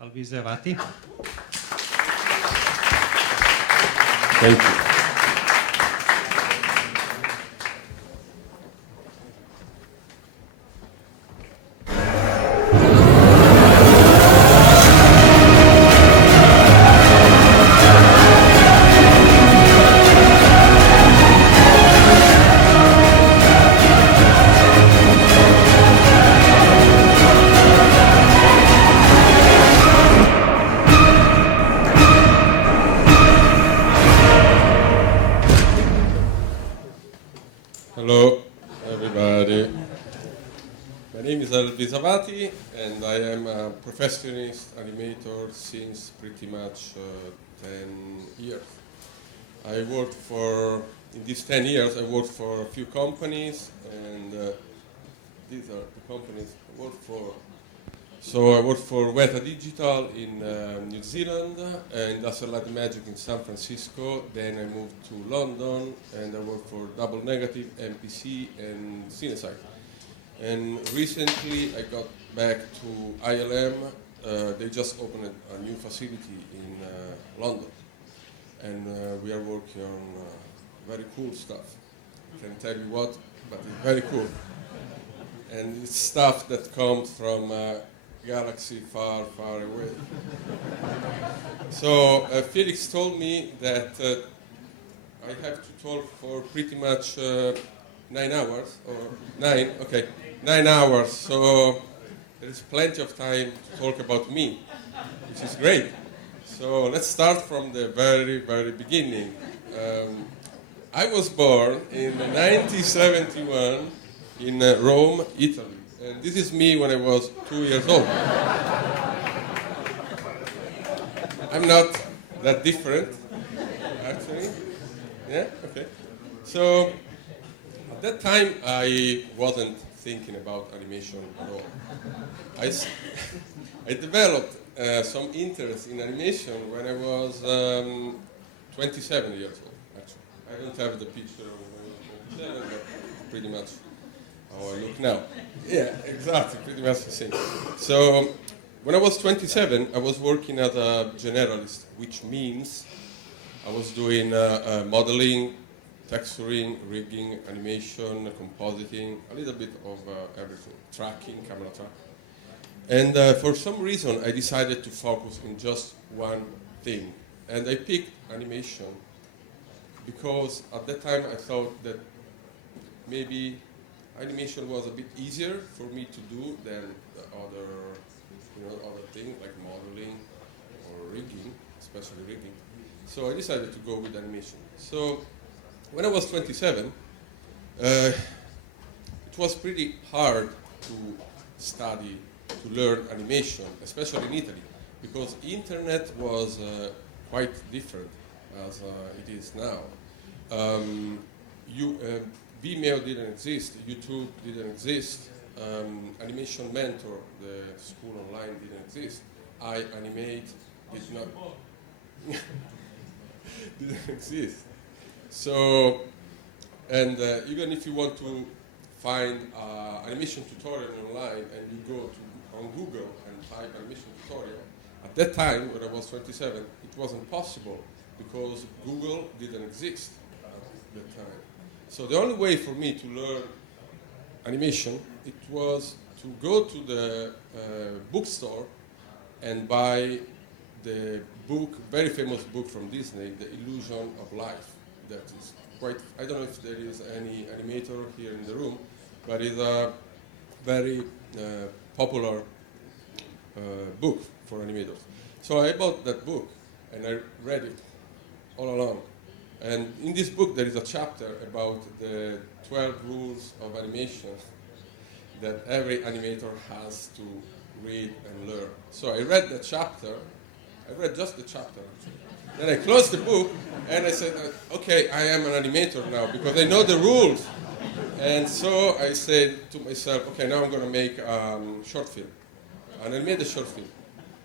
Alvise Avati. Thank you. Hello, everybody. My name is Alvise Avati, and I am a professionist animator since pretty much 10 years. I worked for, in these 10 years, I worked for a few companies, and these are the companies I worked for. So I worked for WETA Digital in New Zealand, Industrial Light and Magic in San Francisco. Then I moved to London, and I worked for Double Negative, MPC, and Cinesite. And recently I got back to ILM. They just opened a new facility in London, and we are working on very cool stuff. I can't tell you what, but it's very cool. And it's stuff that comes from galaxy far, far away. So Felix told me that I have to talk for pretty much 9 hours, or 9 hours. So there is plenty of time to talk about me, which is great. So let's start from the very, very beginning. I was born in 1971 in Rome, Italy. And this is me when I was 2 years old. I'm not that different, actually. Yeah, okay. So at that time, I wasn't thinking about animation at all. I developed some interest in animation when I was 27 years old, actually. I don't have the picture of when I was 27, but pretty much how I look now. Yeah, exactly, pretty much the same. So, when I was 27, I was working as a generalist, which means I was doing modeling, texturing, rigging, animation, compositing, a little bit of everything, tracking, camera track. And for some reason, I decided to focus on just one thing. And I picked animation because at that time I thought that maybe animation was a bit easier for me to do than the other things like modeling or rigging, especially rigging. So I decided to go with animation. So when I was 27, it was pretty hard to study, to learn animation, especially in Italy, because internet was quite different as it is now. Vimeo didn't exist, YouTube didn't exist, Animation Mentor, the school online, didn't exist. iAnimate did not didn't exist. So, and even if you want to find animation tutorial online and you go on Google and type animation tutorial, at that time, when I was 27, it wasn't possible because Google didn't exist at that time. So the only way for me to learn animation, it was to go to the bookstore and buy the book, very famous book from Disney, The Illusion of Life. That is quite, I don't know if there is any animator here in the room, but it's a very popular book for animators. So I bought that book and I read it all along. And in this book, there is a chapter about the 12 rules of animation that every animator has to read and learn. So I read the chapter. I read just the chapter, actually. Then I closed the book, and I said, okay, I am an animator now, because I know the rules. And so I said to myself, okay, now I'm going to make a short film. And I made a short film.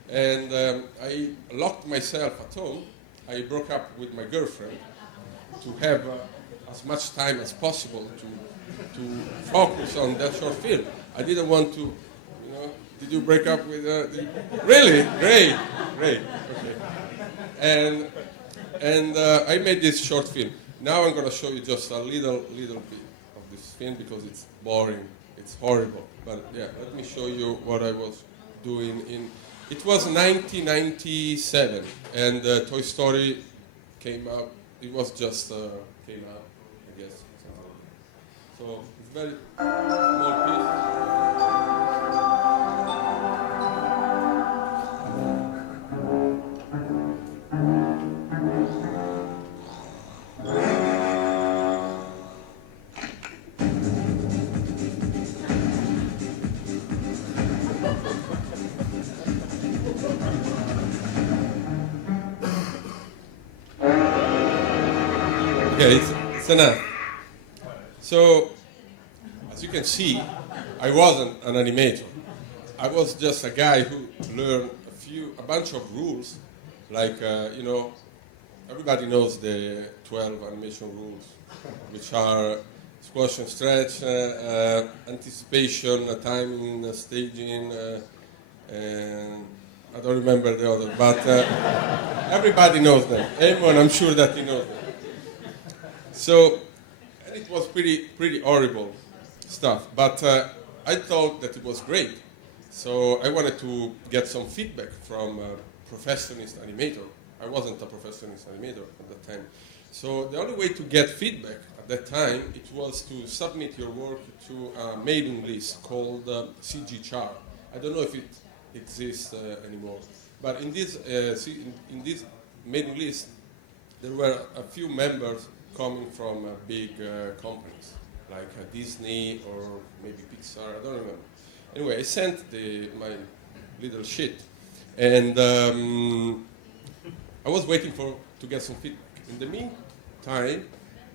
And I locked myself at home. I broke up with my girlfriend to have as much time as possible to focus on that short film. I didn't want to, Did you break up with? Really? Great, great. Okay. And I made this short film. Now I'm going to show you just a little bit of this film because it's boring. It's horrible. But yeah, let me show you what I was doing in. It was 1997, and Toy Story came out. It was just came out, I guess. So it's very small piece. Okay, it's enough. So, as you can see, I wasn't an animator. I was just a guy who learned a bunch of rules, like, everybody knows the 12 animation rules, which are squash and stretch, anticipation, timing, staging, and I don't remember the other, but everybody knows them. Everyone, I'm sure that he knows them. So, and it was pretty horrible stuff, but I thought that it was great. So I wanted to get some feedback from a professionist animator. I wasn't a professionist animator at that time. So the only way to get feedback at that time, it was to submit your work to a mailing list called CG Char. I don't know if it exists anymore, but in this mailing list, there were a few members coming from big companies, like Disney or maybe Pixar, I don't remember. Anyway, I sent my little shit, and I was waiting to get some feedback. In the meantime,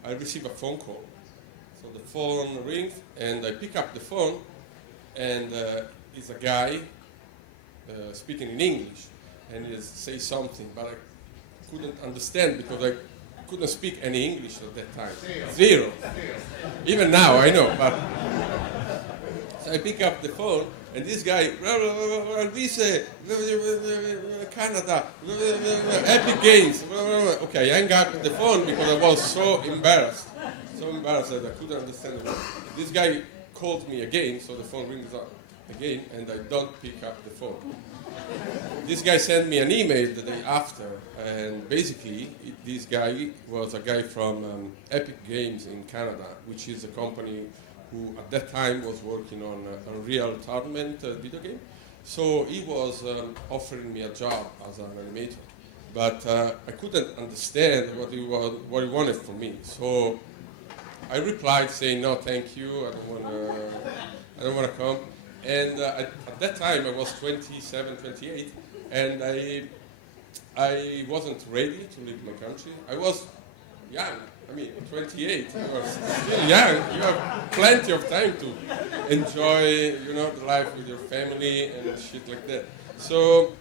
I received a phone call. So the phone rings, and I pick up the phone, and it's a guy speaking in English, and he says something, but I couldn't understand because I couldn't speak any English at that time. Zero. Even now, I know. But so I pick up the phone, and this guy, Alvise, Canada, Epic Games. Okay, I hang up the phone because I was so embarrassed that I couldn't understand it. This guy called me again, so the phone rings up again, and I don't pick up the phone. This guy sent me an email the day after, and basically this guy was a guy from Epic Games in Canada, which is a company who at that time was working on Unreal Tournament video game. So he was offering me a job as an animator, but I couldn't understand what he wanted from me. So I replied saying, no, thank you, I don't want to come. And at that time, I was 27, 28, and I wasn't ready to leave my country. I was young. I mean, 28. You are still young. You have plenty of time to enjoy, the life with your family and shit like that. So,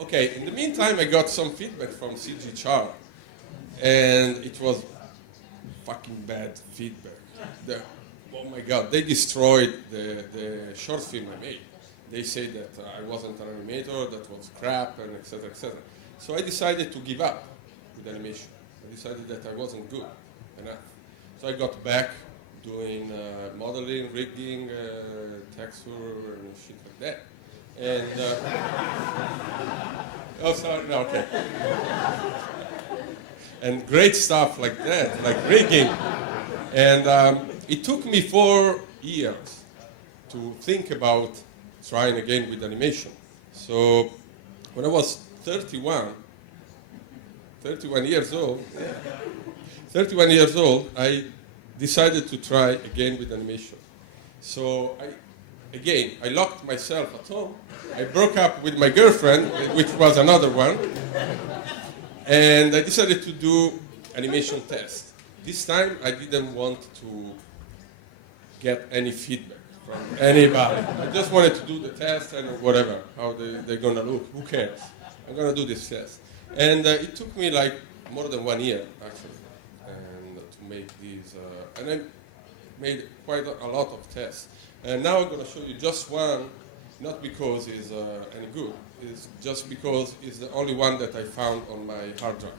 okay. In the meantime, I got some feedback from CG Char, and it was fucking bad feedback. Oh my God, they destroyed the short film I made. They said that I wasn't an animator, that was crap, and etc., etc. So I decided to give up with animation. I decided that I wasn't good enough. So I got back doing modeling, rigging, texture, and shit like that. And, oh, sorry, no, okay. And great stuff like that, like rigging. And it took me 4 years to think about trying again with animation. So when I was 31 years old, I decided to try again with animation. So I locked myself at home. I broke up with my girlfriend, which was another one, and I decided to do animation tests. This time I didn't want to get any feedback from anybody. I just wanted to do the test and whatever, how they're gonna look, who cares? I'm gonna do this test. And it took me like more than 1 year, actually, and to make these, and I made quite a lot of tests. And now I'm gonna show you just one not because it's any good, it's just because it's the only one that I found on my hard drive.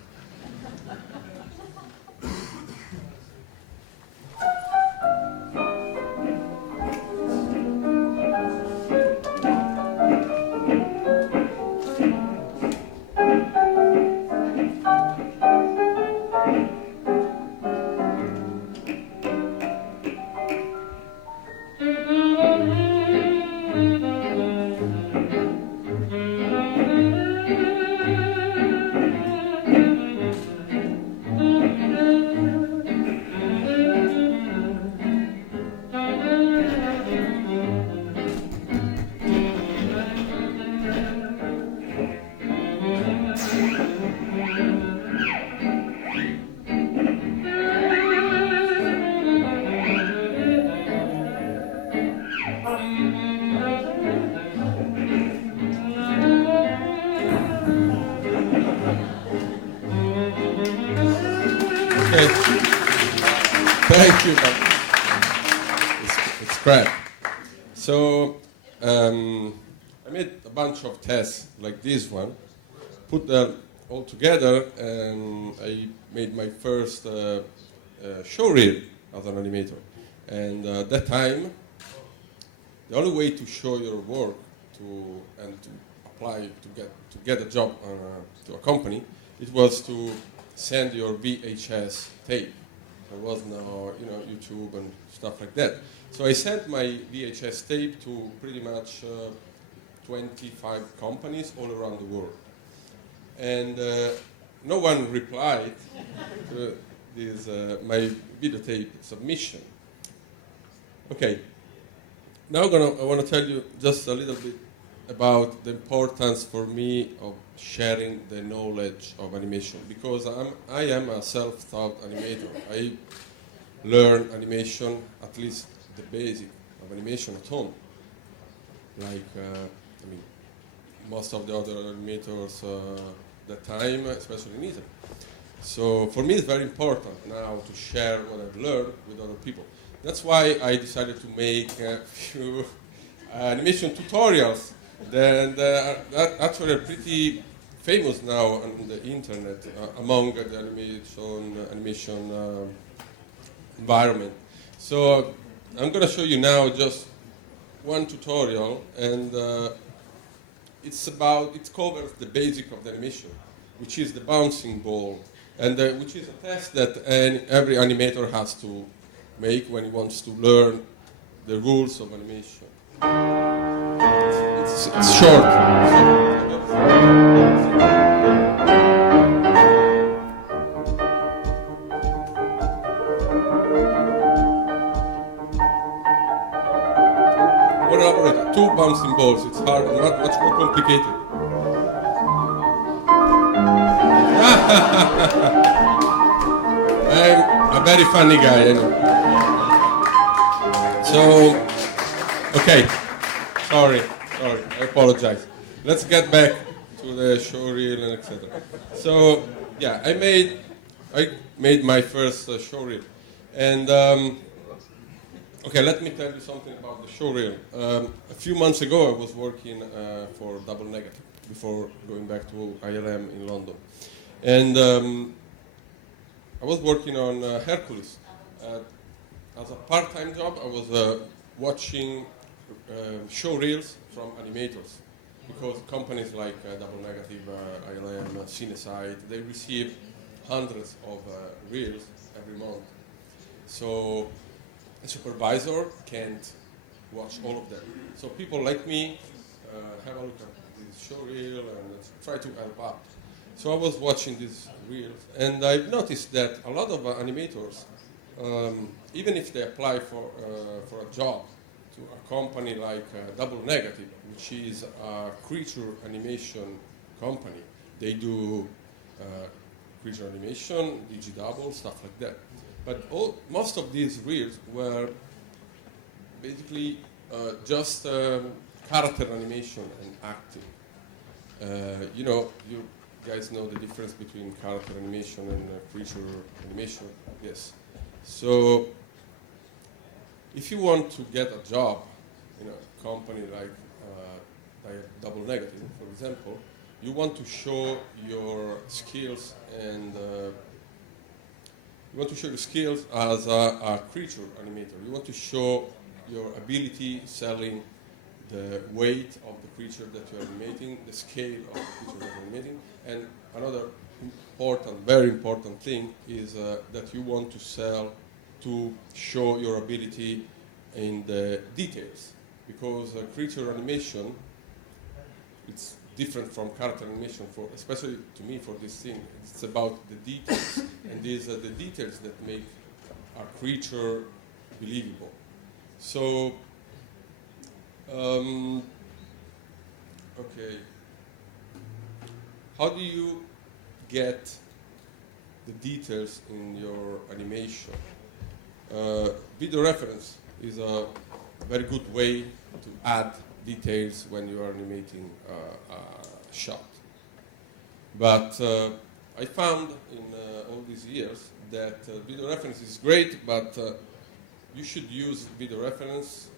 Okay. Thank you. It's crap. So I made a bunch of tests like this one, put them all together, and I made my first showreel as an animator. And at that time, the only way to show your work and to apply to get a job to a company, it was to send your VHS tape. There was no, YouTube and stuff like that. So I sent my VHS tape to pretty much 25 companies all around the world, and no one replied to this my videotape submission. Okay, now I want to tell you just a little bit about the importance for me of sharing the knowledge of animation, because I am a self-taught animator. I learn animation, at least the basic of animation at home. Like, most of the other animators that time, especially in Italy. So for me it's very important now to share what I've learned with other people. That's why I decided to make a few animation tutorials that actually are pretty famous now on the internet among the animation environment. So I'm going to show you now just one tutorial, and it covers the basic of the animation, which is the bouncing ball, and which is a test that every animator has to make when he wants to learn the rules of animation. It's short. More elaborate, 2 bouncing balls. It's hard and much more complicated. I'm a very funny guy, I know. So, okay. Sorry, I apologize. Let's get back to the showreel and etc. So, yeah, I made my first showreel, and okay, let me tell you something about the showreel. A few months ago, I was working for Double Negative before going back to ILM in London, and I was working on Hercules. As a part-time job, I was watching showreels from animators, because companies like Double Negative, ILM, Cinesite, they receive hundreds of reels every month. So a supervisor can't watch all of them. So people like me have a look at this showreel and try to help out. So I was watching these reels, and I've noticed that a lot of animators, even if they apply for a job to a company like Double Negative, which is a creature animation company, they do creature animation, digidouble, stuff like that. But most of these reels were basically just character animation and acting. You guys know the difference between character animation and creature animation, yes. So if you want to get a job in a company like Double Negative, for example, you want to show your skills and you want to show your skills as a creature animator. You want to show your ability selling the weight of the creature that you are animating, the scale of the creature that you are animating, and another important, very important thing is that you want to show your ability in the details, because creature animation, it's different from character animation, for especially to me for this thing. It's about the details, and these are the details that make our creature believable. So, okay, how do you get the details in your animation? Video reference is a very good way to add details when you are animating a shot. But I found in all these years that video reference is great, but you should use video reference.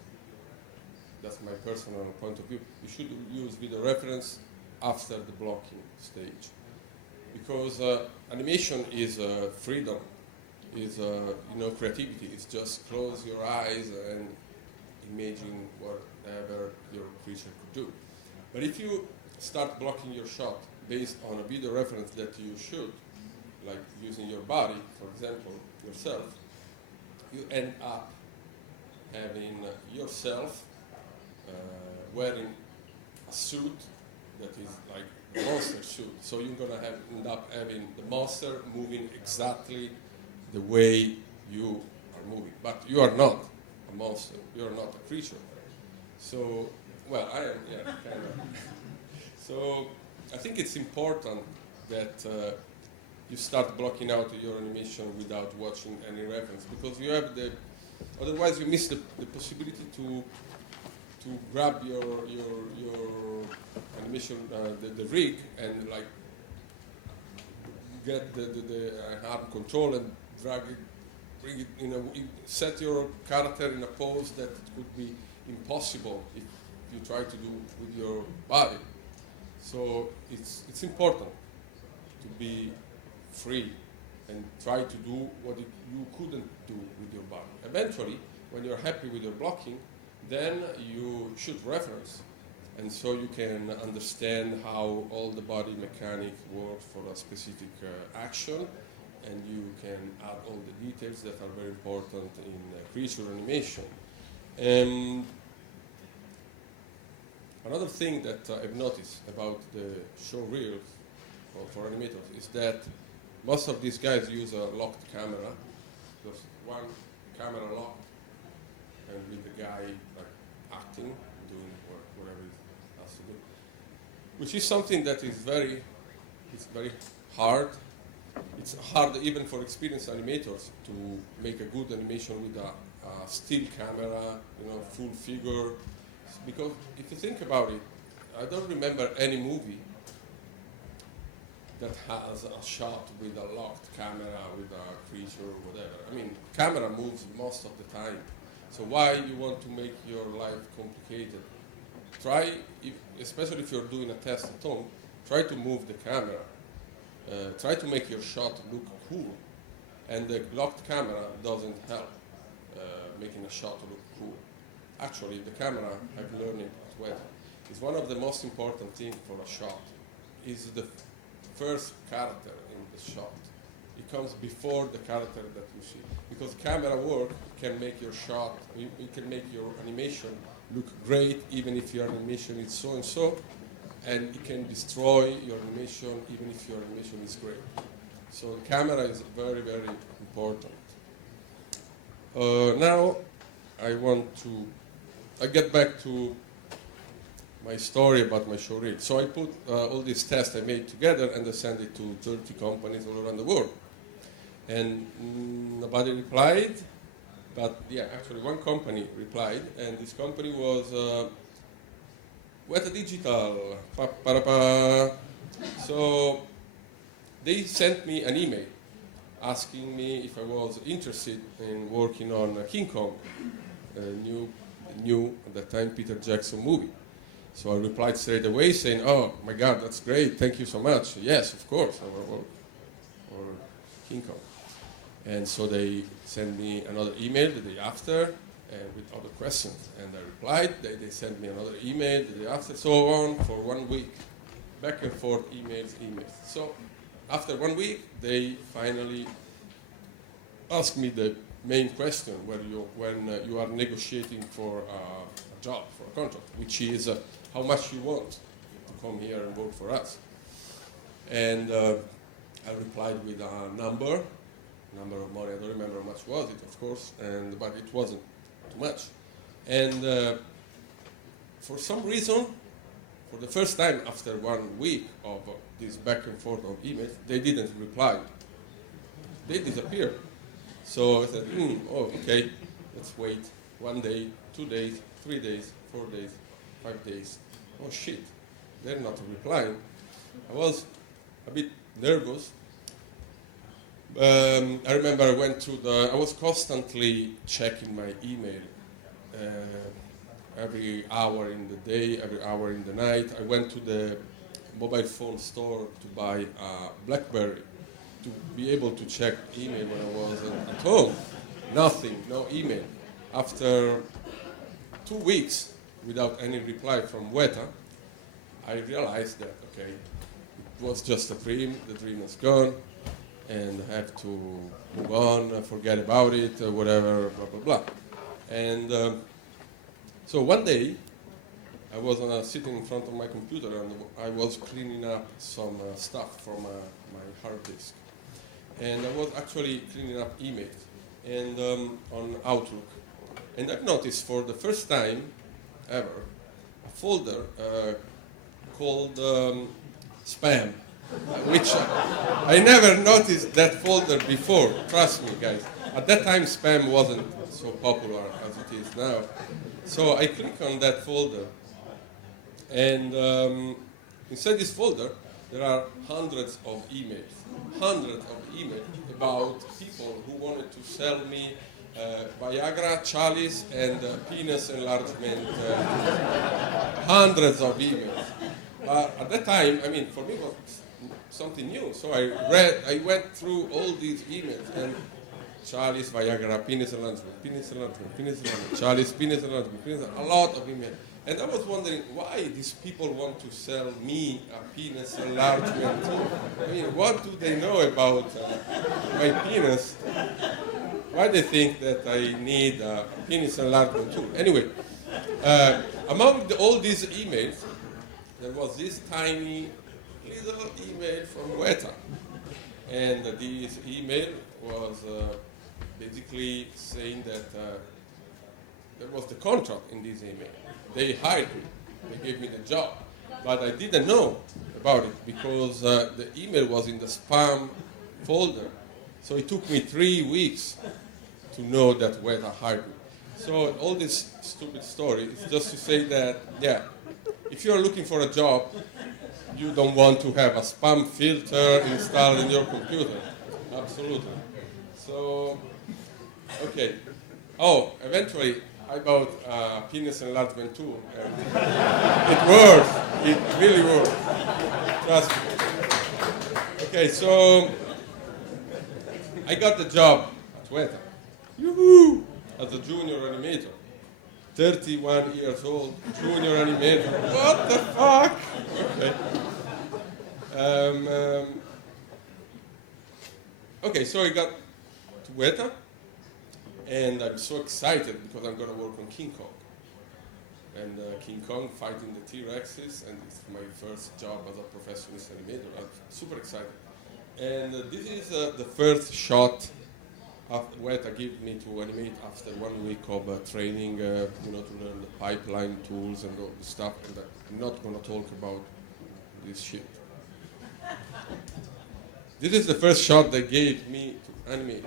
That's my personal point of view. You should use video reference after the blocking stage, because animation is freedom, is creativity. It's just close your eyes and imagine whatever your creature could do. But if you start blocking your shot based on a video reference that you should, like using your body, for example, yourself, you end up having yourself wearing a suit that is like a monster suit. So you're going to end up having the monster moving exactly the way you are moving. But you are not a monster. You are not a creature. So, well, I am, yeah, kind of. So I think it's important that you start blocking out your animation without watching any reference, because you have otherwise you miss the possibility to grab your animation, the rig, and like get the arm control and drag it, bring it, set your character in a pose that could be impossible if you try to do with your body. So it's important to be free and try to do what you couldn't do with your body. Eventually, when you're happy with your blocking, then you should reference, and so you can understand how all the body mechanic works for a specific action, and you can add all the details that are very important in creature animation. Another thing that I've noticed about the show reels for animators is that most of these guys use a locked camera, just one camera locked, and with the guy like acting, doing whatever he has to do, which is something that is very hard. It's hard even for experienced animators to make a good animation with a still camera, full figure. Because if you think about it, I don't remember any movie that has a shot with a locked camera, with a creature or whatever. I mean, camera moves most of the time. So why you want to make your life complicated? Try, especially if you're doing a test at home, try to move the camera. Try to make your shot look cool. And the locked camera doesn't help making a shot look cool. Actually, the camera, I've learned it at WETA, is one of the most important things for a shot. Is the first character in the shot. It comes before the character that you see. Because camera work can make your shot, it can make your animation look great, even if your animation is so and so, and it can destroy your animation even if your animation is great. So the camera is very, very important. Now I get back to my story about my show reel. So I put all these tests I made together and I sent it to 30 companies all around the world. And nobody replied, but yeah, actually one company replied, and this company was WETA Digital. So they sent me an email asking me if I was interested in working on King Kong, a new at that time Peter Jackson movie. So I replied straight away saying, oh my God, that's great, thank you so much. Yes, of course, or King Kong. And so they sent me another email the day after with other questions. And I replied, they sent me another email the day after, so on for 1 week. Back and forth, emails. So after 1 week, they finally asked me the main question when you are negotiating for a job, for a contract, which is how much you want to come here and work for us. And I replied with a number of money. I don't remember how much was it, of course, but it wasn't too much. And for some reason, for the first time after 1 week of this back and forth of emails, they didn't reply. They disappeared. So I said, oh, okay, let's wait 1 day, 2 days, 3 days, 4 days, 5 days. Oh shit, they're not replying. I was a bit nervous. I remember I was constantly checking my email every hour in the day, every hour in the night. I went to the mobile phone store to buy a BlackBerry to be able to check email when I was at home. Nothing, no email. After 2 weeks without any reply from WETA, I realized that, okay, it was just a dream, the dream is gone, and I have to move on, forget about it, whatever, blah, blah, blah. And so one day, I was sitting in front of my computer and I was cleaning up some stuff from my hard disk. And I was actually cleaning up emails and on Outlook. And I've noticed for the first time ever a folder called spam, which I never noticed that folder before, trust me guys. At that time spam wasn't so popular as it is now. So I click on that folder and inside this folder there are hundreds of emails about people who wanted to sell me Viagra, chalice, and penis enlargement. Hundreds of emails. At that time, I mean, for me it was something new. So I went through all these emails and chalice, Viagra, penis enlargement, chalice, penis enlargement, a lot of emails. And I was wondering why these people want to sell me a penis enlargement tool. I mean, what do they know about my penis? Why they think that I need a penis enlargement tool? Anyway, among all these emails, there was this tiny little email from WETA. And this email was basically saying that there was the contract in this email. They hired me, they gave me the job, but I didn't know about it because the email was in the spam folder. So it took me 3 weeks to know that WETA hired me. So all this stupid story is just to say that, yeah, if you're looking for a job, you don't want to have a spam filter installed in your computer. Absolutely. So, okay. Oh, eventually, I bought a penis enlargement tool. And it works. It really works. Trust me. Okay, so I got the job at WETA. Yoo-hoo! As a junior animator. 31 years old, junior animator. What the fuck? Okay. Okay, so I got to WETA. And I'm so excited because I'm going to work on King Kong. And King Kong fighting the T-Rexes, and it's my first job as a professional animator. I'm super excited. And this is the first shot WETA gave me to animate after 1 week of training, to learn the pipeline tools and all the stuff. And I'm not going to talk about this shit. This is the first shot they gave me to animate.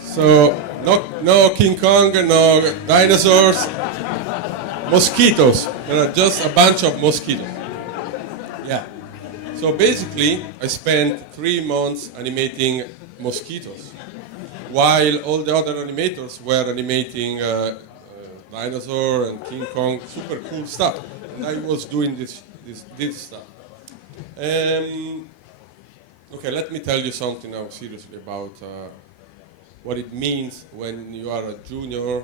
So, no King Kong, no dinosaurs, mosquitoes. There are just a bunch of mosquitoes. Yeah. So basically, I spent 3 months animating mosquitoes, while all the other animators were animating dinosaur and King Kong, super cool stuff. And I was doing this stuff. Okay, let me tell you something now seriously about what it means when you are a junior,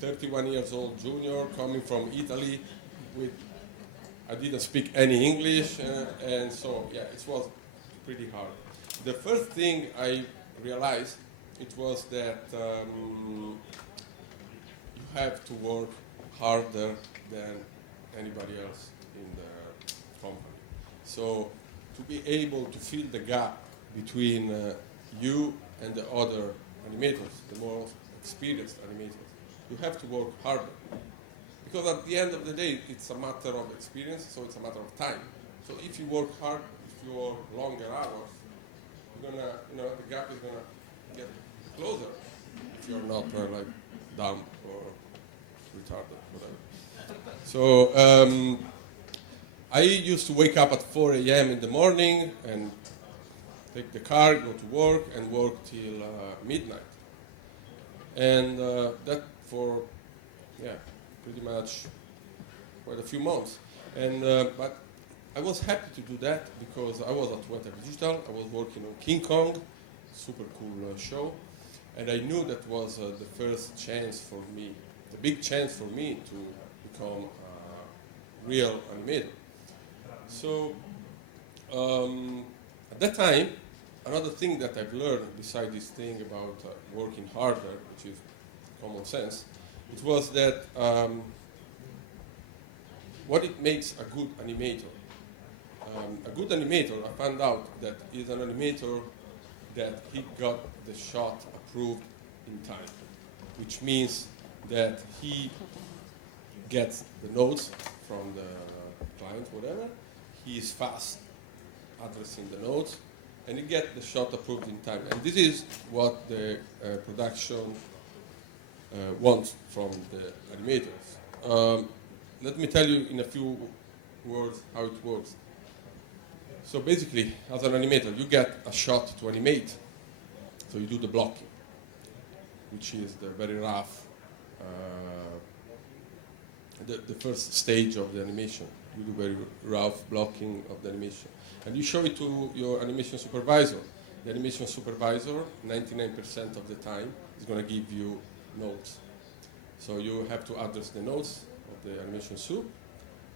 31 years old junior coming from Italy with, I didn't speak any English, and so yeah, it was pretty hard. The first thing I realized, it was that you have to work harder than anybody else in the company. So to be able to fill the gap between you and the other animators, the more experienced animators, you have to work harder. Because at the end of the day, it's a matter of experience, so it's a matter of time. So if you work hard, if you work longer hours, you're gonna, the gap is gonna get closer if you're not like dumb or retarded, whatever. So I used to wake up at 4 a.m. in the morning and take the car, go to work, and work till midnight. And that for, pretty much quite a few months. And but I was happy to do that because I was at WETA Digital. I was working on King Kong, super cool show, and I knew that was the first chance for me, the big chance for me to become a real animator. So at that time, another thing that I've learned besides this thing about working harder, which is common sense, it was that what it makes a good animator. A good animator, I found out that is an animator that he got the shot approved in time, which means that he gets the notes from the client, whatever. He is fast addressing the notes, and he gets the shot approved in time. And this is what the production wants from the animators. Let me tell you in a few words how it works. So basically, as an animator, you get a shot to animate. So you do the blocking, which is the very rough, the first stage of the animation. You do very rough blocking of the animation. And you show it to your animation supervisor. The animation supervisor, 99% of the time, is going to give you notes. So you have to address the notes of the animation soup.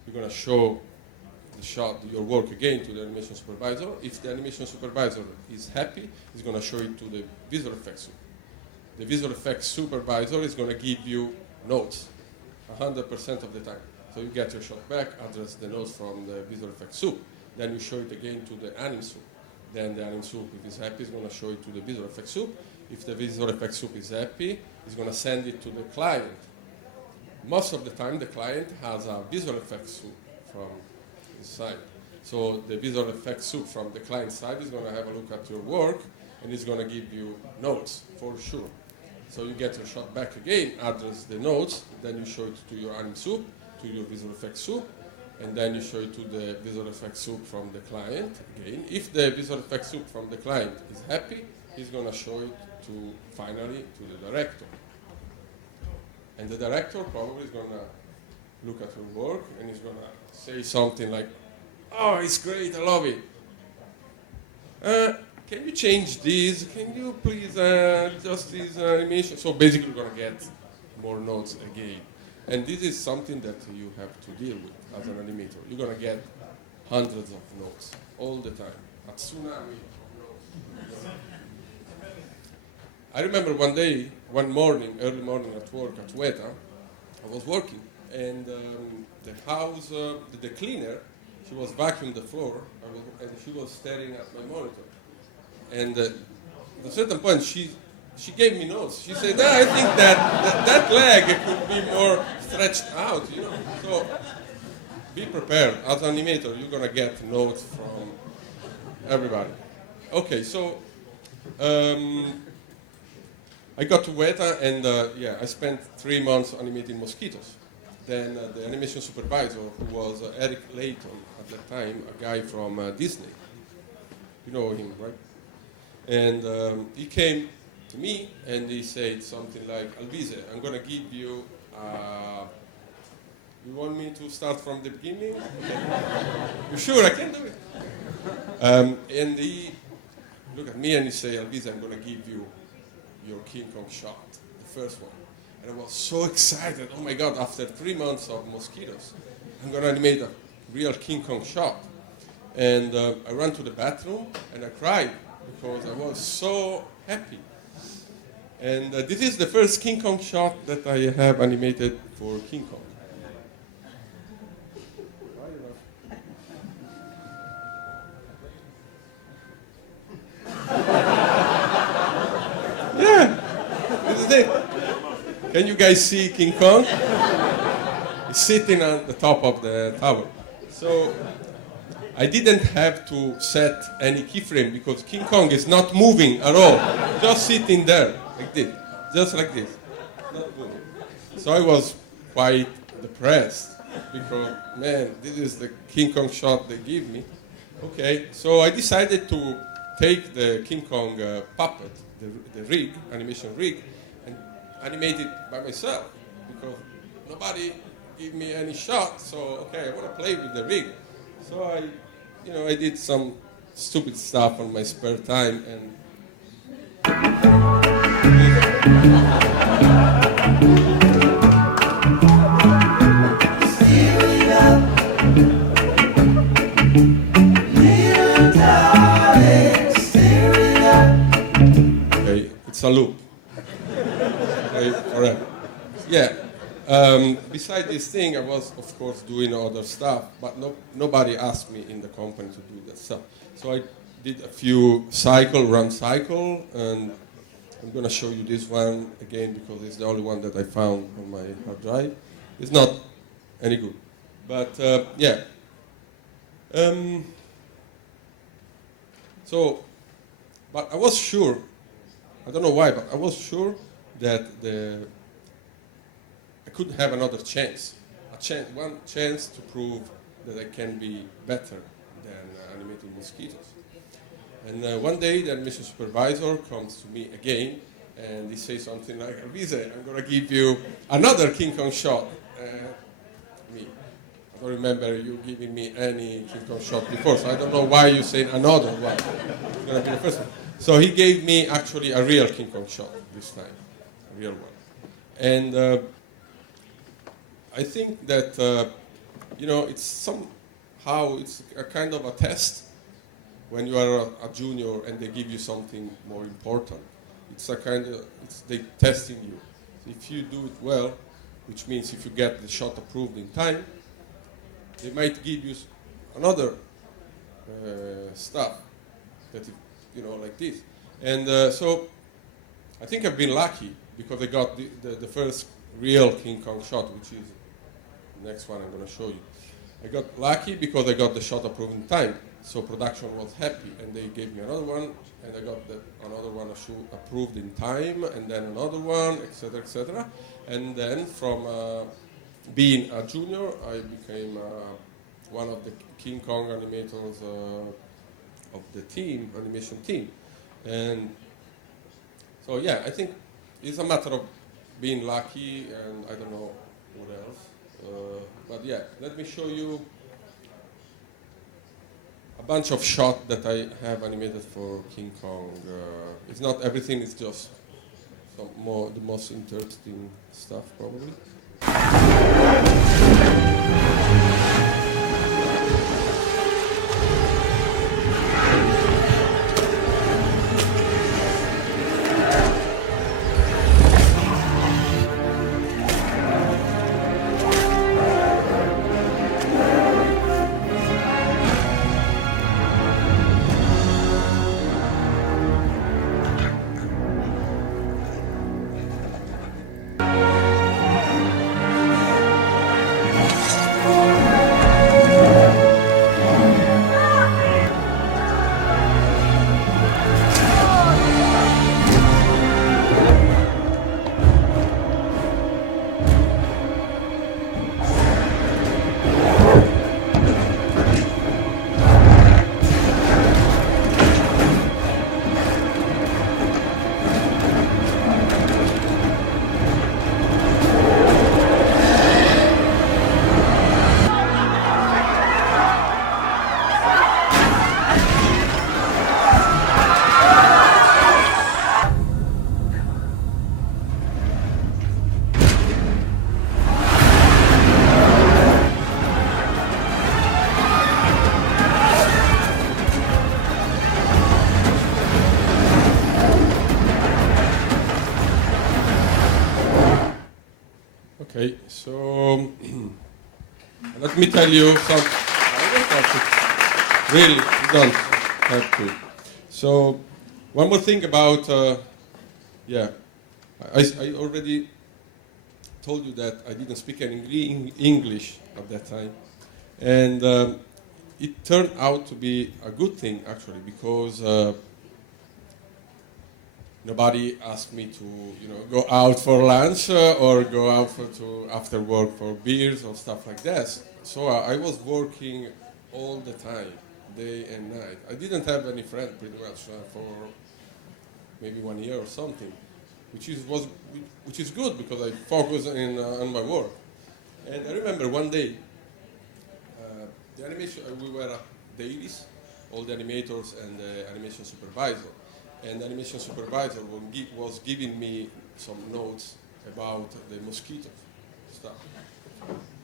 You're going to show the shot, your work again to the animation supervisor. If the animation supervisor is happy, he's going to show it to the visual effects soup. The visual effects supervisor is going to give you notes 100% of the time. So you get your shot back, address the notes from the visual effects soup. Then you show it again to the anim soup. Then the anim soup, if it's happy, is going to show it to the visual effects soup. If the visual effects soup is happy, it's going to send it to the client. Most of the time, the client has a visual effects soup from his side. So the visual effects soup from the client side is going to have a look at your work, and it's going to give you notes for sure. So you get your shot back again, address the notes, then you show it to your anim soup, to your visual effects soup, and then you show it to the visual effects soup from the client again. If the visual effects soup from the client is happy, he's going to show it to, finally, to the director. And the director probably is going to look at your work and he's going to say something like, "Oh, it's great, I love it. Can you change this? Can you please just this animation?" So basically you're going to get more notes again. And this is something that you have to deal with as an animator. You're going to get hundreds of notes all the time. A tsunami of notes. I remember one morning, early morning at work at WETA, I was working, and the house, the cleaner, she was vacuuming the floor, and she was staring at my monitor. And at a certain point, she gave me notes. She said, "I think that leg could be more stretched out, you know." So be prepared. As an animator, you're going to get notes from everybody. Okay, so I got to WETA, and I spent 3 months animating mosquitoes. Then the animation supervisor, who was Eric Layton at at that time, a guy from Disney. You know him, right? And he came to me and he said something like, Alvise, I'm going to give you, you want me to start from the beginning? You sure I can do it? And he looked at me and he said, Alvise, I'm going to give you your King Kong shot, the first one. And I was so excited. Oh my God, after 3 months of mosquitoes, I'm going to animate a real King Kong shot. And I ran to the bathroom and I cried because I was so happy. And this is the first King Kong shot that I have animated for King Kong. Yeah, this is it. Can you guys see King Kong? He's sitting on the top of the tower. So I didn't have to set any keyframe because King Kong is not moving at all. Just sitting there, like this. Just like this. Not moving. So I was quite depressed because, man, this is the King Kong shot they give me. Okay, so I decided to take the King Kong puppet, the rig, animation rig, and animate it by myself because nobody gave me any shot. So, okay, I want to play with the rig. So I did some stupid stuff on my spare time and okay, it's a loop. Okay, forever. Yeah. Besides this thing, I was, of course, doing other stuff, but nobody asked me in the company to do that stuff. So I did a few run cycle, and I'm going to show you this one again because it's the only one that I found on my hard drive. It's not any good. But, yeah. But I was sure, I don't know why, but I was sure that I could have another chance, one chance to prove that I can be better than animating mosquitoes. And one day the animation supervisor comes to me again and he says something like, Alvise, I'm going to give you another King Kong shot. I don't remember you giving me any King Kong shot before, so I don't know why you say another one. It's going to be the first one. So he gave me actually a real King Kong shot this time, a real one. And I think that, it's somehow, it's a kind of a test when you are a junior and they give you something more important. It's they testing you. If you do it well, which means if you get the shot approved in time, they might give you another stuff that, like this. And so I think I've been lucky because I got the first real King Kong shot, which is the next one I'm going to show you. I got lucky because I got the shot approved in time. So production was happy, and they gave me another one, and I got another one approved in time, and then another one, etc., etc. And then from being a junior, I became one of the King Kong animators of the team, animation team. And so yeah, I think it's a matter of being lucky, and I don't know what else. But yeah, let me show you a bunch of shots that I have animated for King Kong. It's not everything, it's just the most interesting stuff probably. Okay, so let me tell you something. I don't have to. Really, you don't have to. So, one more thing about, yeah, I already told you that I didn't speak any English at that time. And it turned out to be a good thing, actually, because nobody asked me to, go out for lunch or go out to after work for beers or stuff like that. So I was working all the time, day and night. I didn't have any friend pretty much for maybe 1 year or something, which is good because I focus on my work. And I remember one day, the animation we were at dailies, all the animators and the animation supervisor. And the animation supervisor was giving me some notes about the mosquito stuff.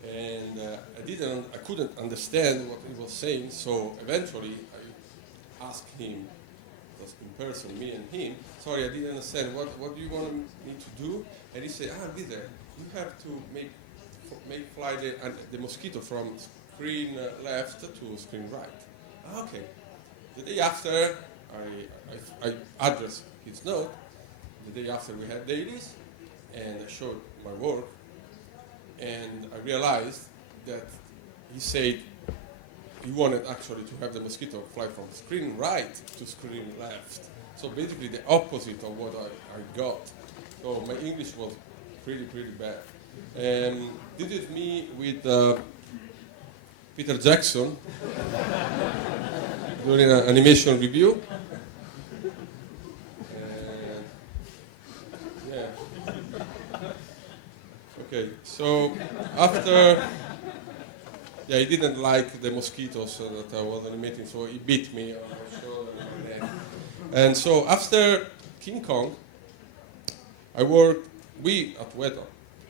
And I couldn't understand what he was saying, so eventually I asked him, just in person, me and him, sorry, I didn't understand, what do you want me to do? And he said, Alvise, you have to make fly the mosquito from screen left to screen right. Okay. The day after, I addressed his note. The day after we had dailies, and I showed my work, and I realized that he said he wanted actually to have the mosquito fly from screen right to screen left. So basically the opposite of what I got. So my English was pretty bad. And this is me with Peter Jackson during an animation review. Yeah. Okay, so after, he didn't like the mosquitoes that I was animating, so he beat me on my shoulder and my neck. And so after King Kong, we at WETA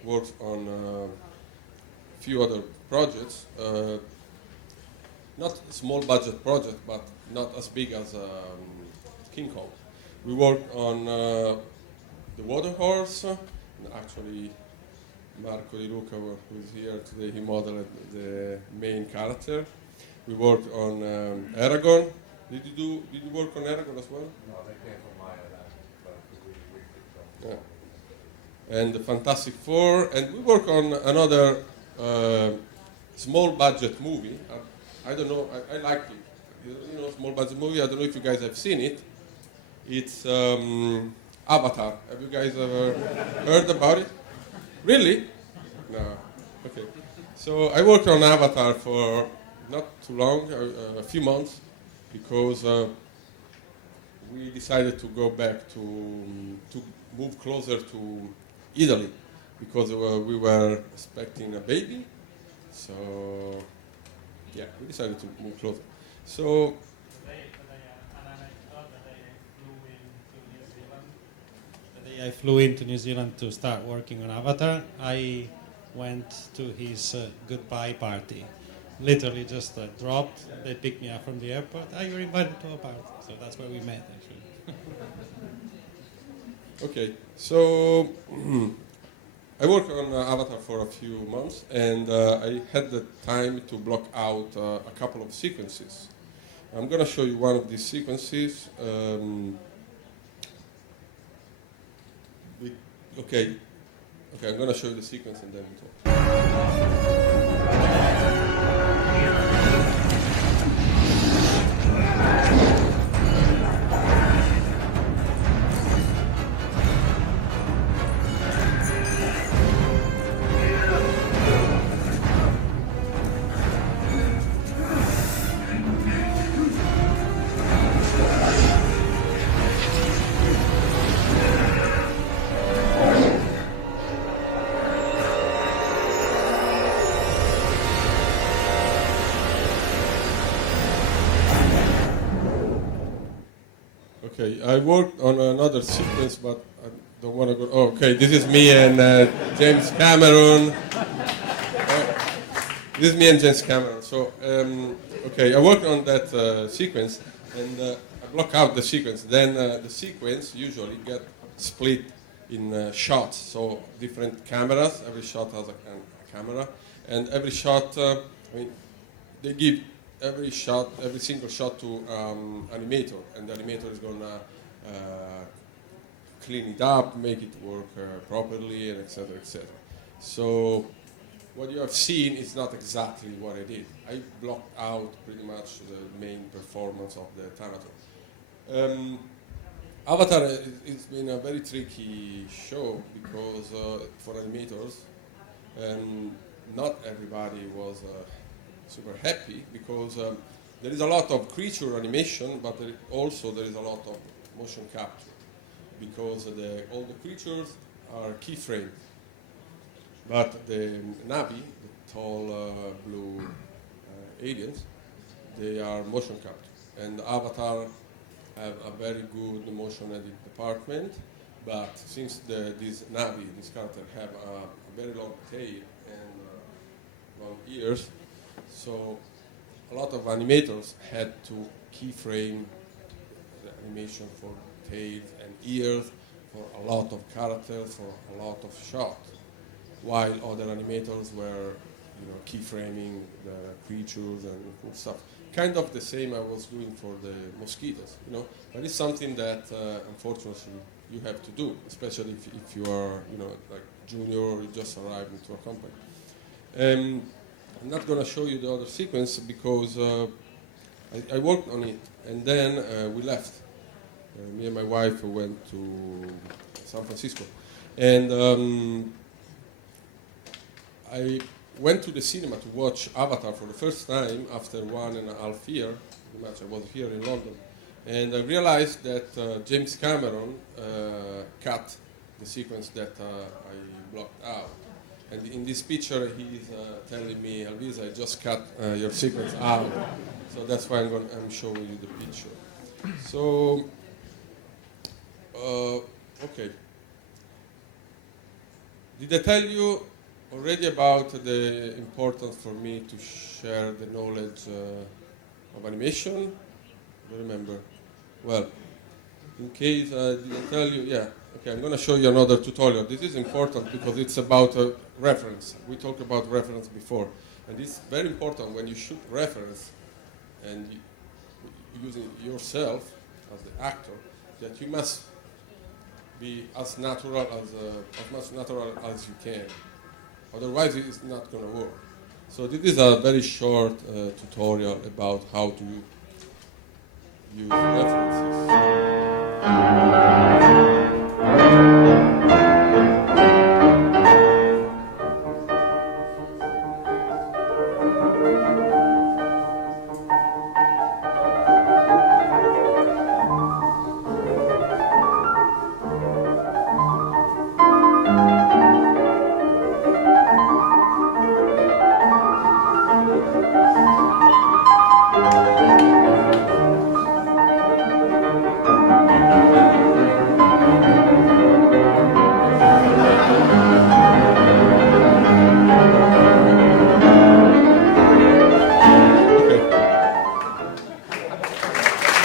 worked on a few other projects, not small budget project, but not as big as King Kong. We worked on the Water Horse, and actually Marco Di Luca, who is here today, he modeled the main character. We worked on Aragon. Did you work on Aragon as well? No, they came from my lab, but we picked up. Yeah. And the Fantastic Four, and we worked on another small budget movie. I don't know, I liked it. Small budget movie, I don't know if you guys have seen it. It's Avatar. Have you guys ever heard about it? Really? No. Okay. So I worked on Avatar for not too long, a few months, because we decided to go back to move closer to Italy, because we were expecting a baby. So yeah, we decided to move closer. So I flew into New Zealand to start working on Avatar. I went to his goodbye party. Literally just dropped, they picked me up from the airport. You're invited to a party. So that's where we met, actually. Okay, so I worked on Avatar for a few months, and I had the time to block out a couple of sequences. I'm going to show you one of these sequences. Okay, I'm going to show you the sequence and then we talk. Okay, I worked on another sequence, but I don't want to go. Oh, okay, this is me and James Cameron. This is me and James Cameron. So, okay, I worked on that sequence, and I block out the sequence. Then the sequence usually get split in shots, so different cameras. Every shot has a camera, and every shot, I mean, they give every single shot to animator, and the animator is gonna clean it up, make it work properly, and etc. etc. So what you have seen is not exactly what I did. I blocked out pretty much the main performance of the Thanatos. Avatar it's been a very tricky show because for animators, and not everybody was super happy because there is a lot of creature animation, but there is a lot of motion capture because all the creatures are keyframed, but the Navi, the tall blue aliens, they are motion capture, and Avatar have a very good motion edit department, but since this Navi, this character, have a very long tail and long ears, so a lot of animators had to keyframe the animation for tails and ears, for a lot of characters, for a lot of shots, while other animators were, keyframing the creatures and cool stuff. Kind of the same I was doing for the mosquitoes, but it's something that unfortunately you have to do, especially if you are, like junior or you just arrived into a company. I'm not going to show you the other sequence because I worked on it, and then we left. Me and my wife went to San Francisco, and I went to the cinema to watch Avatar for the first time after 1.5 years. Pretty much I was here in London, and I realized that James Cameron cut the sequence that I blocked out. And in this picture, he's telling me, Alvise, I just cut your sequence out. So that's why I'm showing you the picture. So, okay. Did I tell you already about the importance for me to share the knowledge of animation? I don't remember. Well, in case I didn't tell you, yeah. Okay, I'm going to show you another tutorial. This is important because it's about reference. We talked about reference before. And it's very important when you shoot reference and using yourself as the actor, that you must be as much natural as you can. Otherwise, it's not going to work. So this is a very short tutorial about how to use references.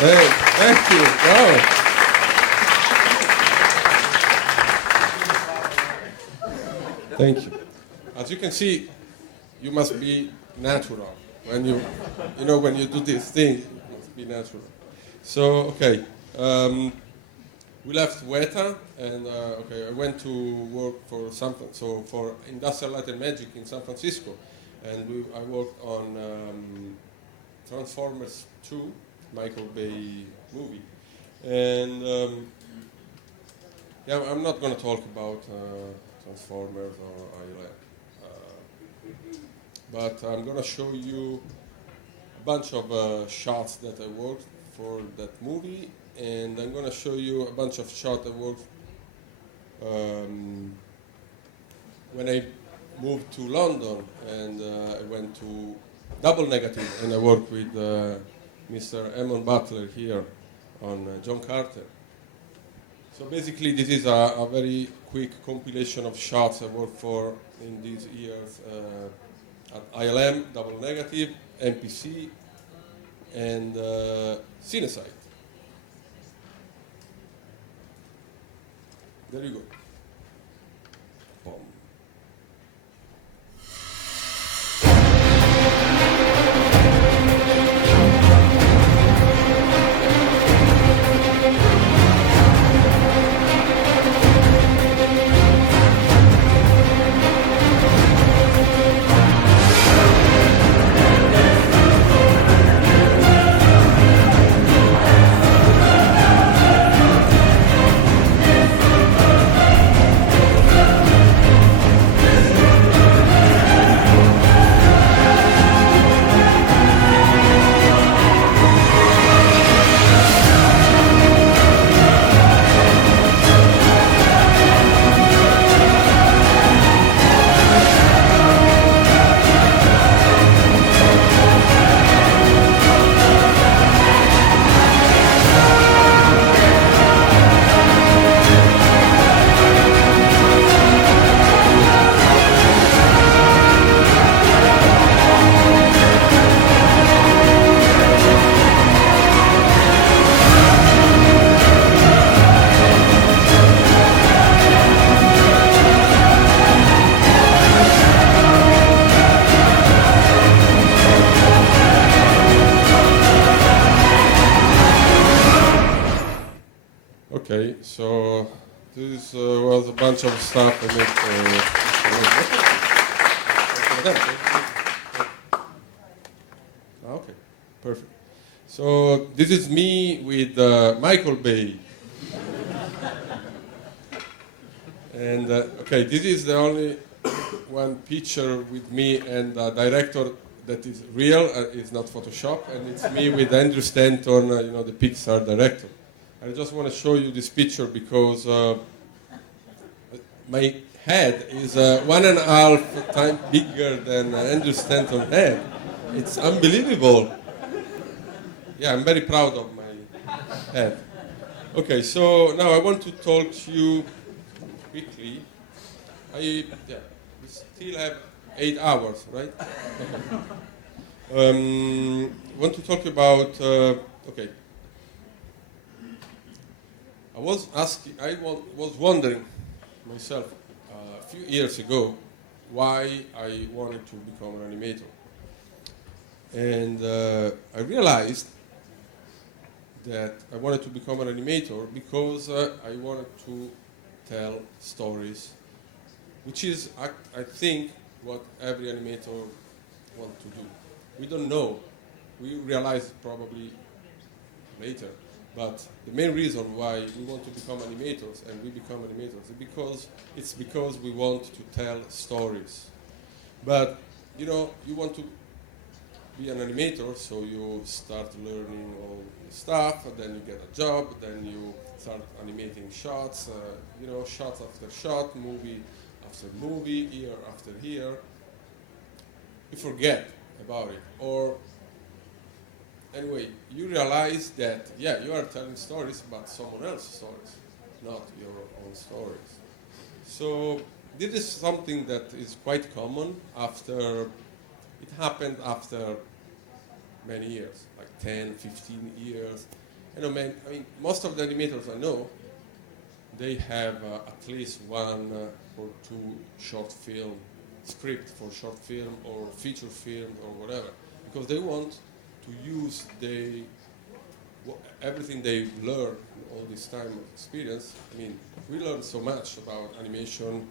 Hey, thank you. Wow. Thank you. As you can see, you must be natural when when you do this thing. You must be natural. So okay, we left WETA, and I went to work for for Industrial Light and Magic in San Francisco, and I worked on Transformers 2. Michael Bay movie, and yeah, I'm not going to talk about Transformers or ILM, but I'm going to show you a bunch of shots that I worked for that movie, and I'm going to show you a bunch of shots I worked when I moved to London, and I went to Double Negative, and I worked with Mr. Eamon Butler here on John Carter. So basically this is a very quick compilation of shots I worked for in these years at ILM, Double Negative, MPC, and Cinesite. There you go. Okay, so this was a bunch of stuff I made. Okay, perfect. So this is me with Michael Bay. And okay, this is the only one picture with me and a director that is real, it's not Photoshop, and it's me with Andrew Stanton, the Pixar director. I just want to show you this picture because my head is 1.5 times bigger than Andrew Stanton's head. It's unbelievable. Yeah, I'm very proud of my head. Okay, so now I want to talk to you quickly. We still have 8 hours, right? I want to talk about, okay. I was wondering myself a few years ago why I wanted to become an animator. And I realized that I wanted to become an animator because I wanted to tell stories, which is, I think, what every animator wants to do. We don't know. We realize probably later. But the main reason why we want to become animators, and we become animators, is because we want to tell stories. But, you want to be an animator, so you start learning all the stuff, and then you get a job, then you start animating shots, shots after shot, movie after movie, year after year. You forget about it. Or, anyway, you realize that, you are telling stories, but someone else's stories, not your own stories. So, this is something that is quite common it happened after many years, like 10, 15 years. Most of the animators I know, they have at least 1 or 2 short film script for short film or feature film or whatever, because they want to use everything they learned all this time of experience. We learn so much about animation.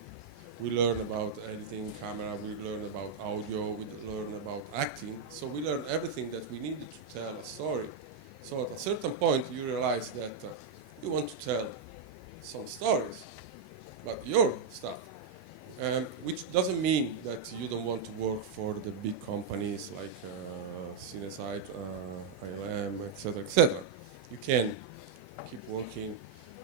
We learn about editing, camera, we learn about audio, we learn about acting. So we learn everything that we needed to tell a story. So at a certain point you realize that you want to tell some stories, but your stuff. Which doesn't mean that you don't want to work for the big companies like Cinesite, ILM, etc., etc. You can keep working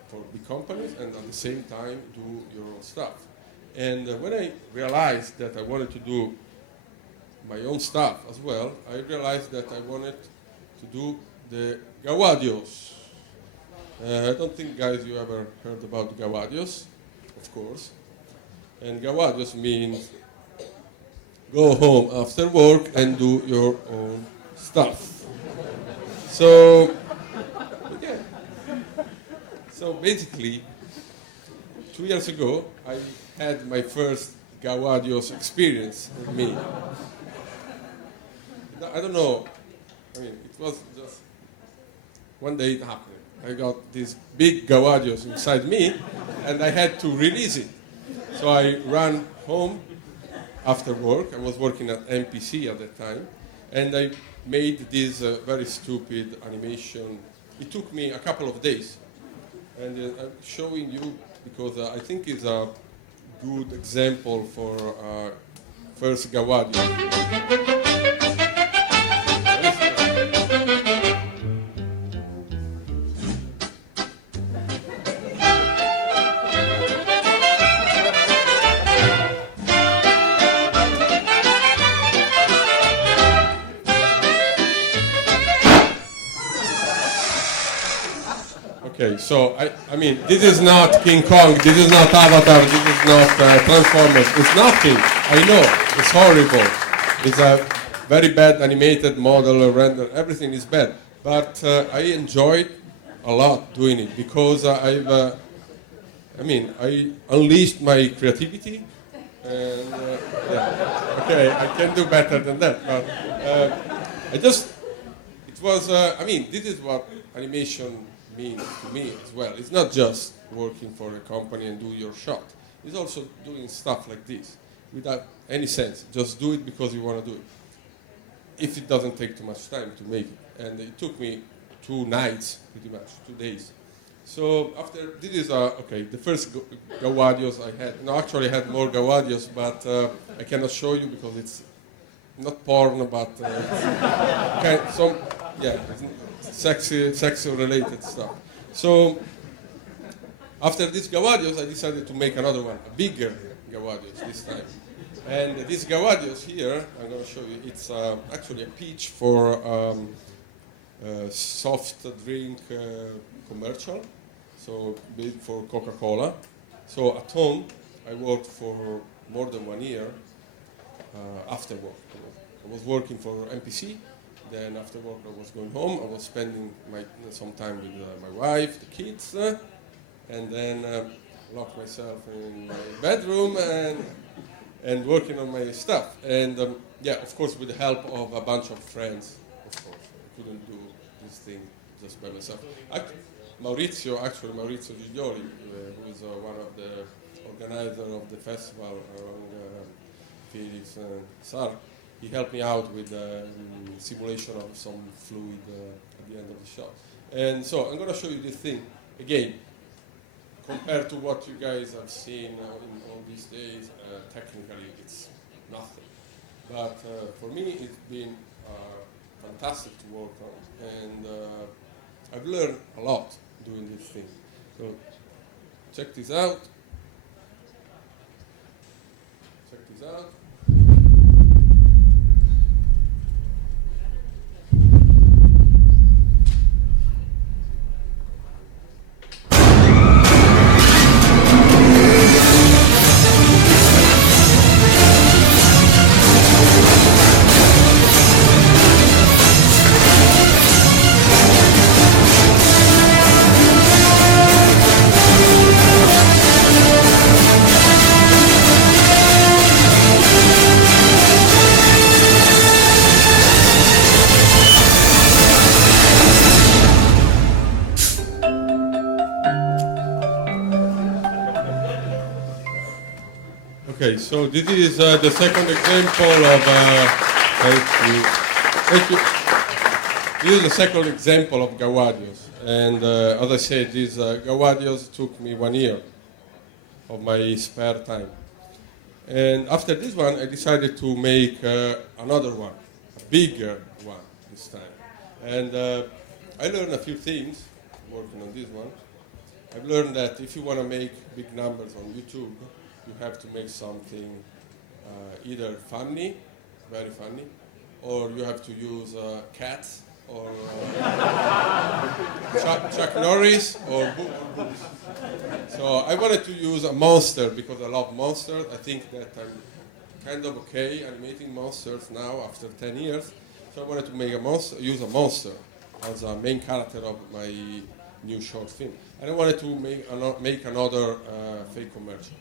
for big companies and at the same time do your own stuff. And when I realized that I wanted to do my own stuff as well, I realized that I wanted to do the gawadios. I don't think, guys, you ever heard about gawadios, of course. And gawadios means go home after work and do your own stuff. So, yeah. So basically, 2 years ago, I had my first gawadios experience with me. I don't know, it was just one day it happened. I got this big gawadios inside me, and I had to release it. So I ran home after work. I was working at MPC at that time, and I made this very stupid animation. It took me a couple of days, and I'm showing you because I think it's a good example for first gawadio. Okay, so this is not King Kong, this is not Avatar, this is not Transformers, it's nothing. I know, it's horrible. It's a very bad animated model, render, everything is bad. But I enjoyed a lot doing it because I unleashed my creativity. And okay, I can do better than that. But it was, I mean, this is what animation means to me as well. It's not just working for a company and do your shot. It's also doing stuff like this without any sense. Just do it because you want to do it. If it doesn't take too much time to make it. And it took me 2 nights, pretty much, 2 days. So after, this is, okay, the first Gawadios I had. No, actually I had more Gawadios, but I cannot show you because it's not porn, but some, yeah, sexy related stuff. So after this Gawadios, I decided to make another one, a bigger Gawadios this time. And this Gawadios here, I'm going to show you, it's actually a pitch for soft drink commercial, so made for Coca-Cola. So at home, I worked for more than 1 year after work. I was working for MPC, then after work I was going home, I was spending some time with my wife, the kids, and then locked myself in my bedroom and working on my stuff. And yeah, of course with the help of a bunch of friends, of course. I couldn't do this thing just by myself. Maurizio Giglioli, who is one of the organizers of the festival around Felix and Sar, he helped me out with the simulation of some fluid at the end of the shot. And so I'm going to show you this thing again. Compared to what you guys have seen in all these days, technically it's nothing. But for me, it's been fantastic to work on, and I've learned a lot doing this thing. So check this out. Check this out. Okay, so this is the second example of. Thank you. This is the second example of Gawadios, and as I said, these Gawadios took me 1 year of my spare time. And after this one, I decided to make another one, a bigger one this time. And I learned a few things working on this one. I've learned that if you want to make big numbers on YouTube, you have to make something either funny, very funny, or you have to use cats, or Chuck Norris, or books. So I wanted to use a monster because I love monsters. I think that I'm kind of okay animating monsters now after 10 years. So I wanted to make use a monster as a main character of my new short film. And I wanted to make another fake commercial.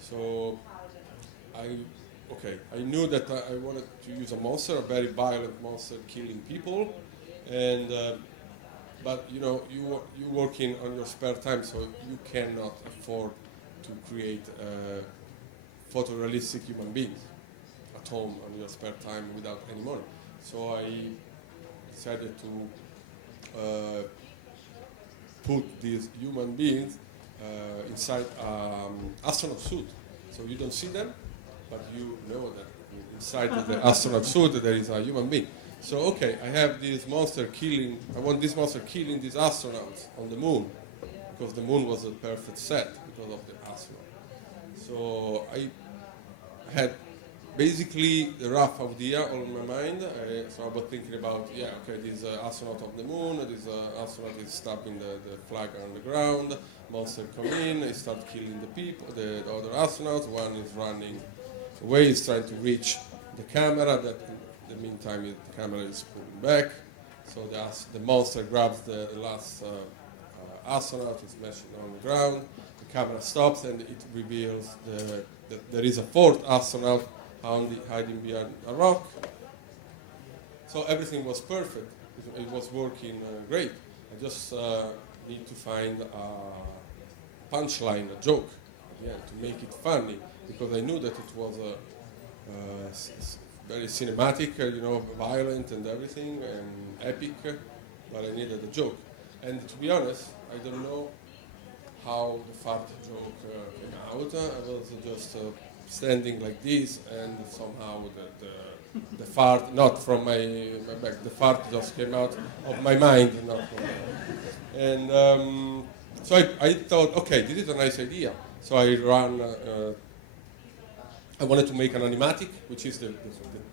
So I knew that I wanted to use a monster, a very violent monster killing people, and but you know you working on your spare time, so you cannot afford to create photorealistic human beings at home on your spare time without any money. So I decided to put these human beings inside astronaut suit. So you don't see them, but you know that inside the astronaut suit there is a human being. So okay, I have this monster killing, I want this monster killing these astronauts on the moon, because the moon was a perfect set because of the astronaut. So I had basically the rough idea on my mind. So I was thinking about, yeah, okay, this astronaut on the moon, this astronaut is stopping the flag on the ground, monster come in, he start killing the people, the other astronauts, one is running away, he's trying to reach the camera, that in the meantime the camera is pulling back, so the monster grabs the last astronaut, is smashing on the ground, the camera stops and it reveals that there is a fourth astronaut hiding behind a rock. So everything was perfect it was working great. I just need to find a punchline, a joke at the end to make it funny, because I knew that it was very cinematic, violent and everything, and epic, but I needed a joke. And to be honest, I don't know how the fart joke came out. I was just standing like this, and somehow the fart, not from my back, the fart just came out of my mind, not from my. And so I thought, okay, this is a nice idea. So I ran. I wanted to make an animatic, which is the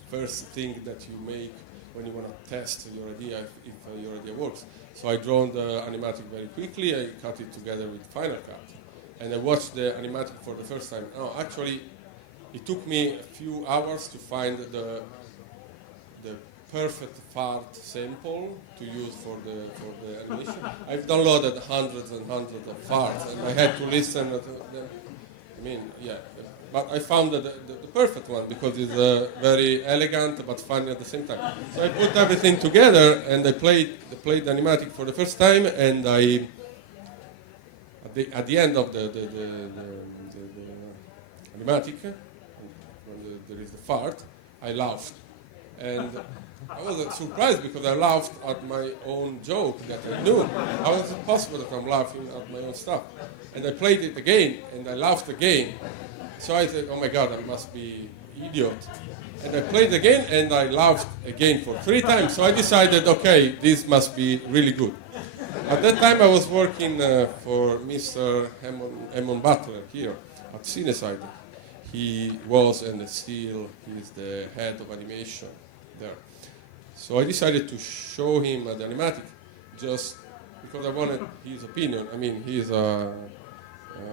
first thing that you make when you want to test your idea, if your idea works. So I drawn the animatic very quickly. I cut it together with Final Cut, and I watched the animatic for the first time. No, actually, it took me a few hours to find the perfect fart sample to use for the animation. I've downloaded hundreds and hundreds of farts, and I had to listen to them. I mean, yeah, but I found the perfect one because it's very elegant but funny at the same time. So I put everything together and I played the animatic for the first time, and at the end of the animatic, when there is the fart, I laughed. And I was surprised because I laughed at my own joke that I knew. How is it possible that I'm laughing at my own stuff? And I played it again, and I laughed again. So I said, oh my God, I must be idiot. And I played again, and I laughed again for 3 times. So I decided, okay, this must be really good. At that time, I was working for Mr. Hammond Butler here at Cineside. He was, and still, he's the head of animation there. So I decided to show him the animatic just because I wanted his opinion. I mean, he's a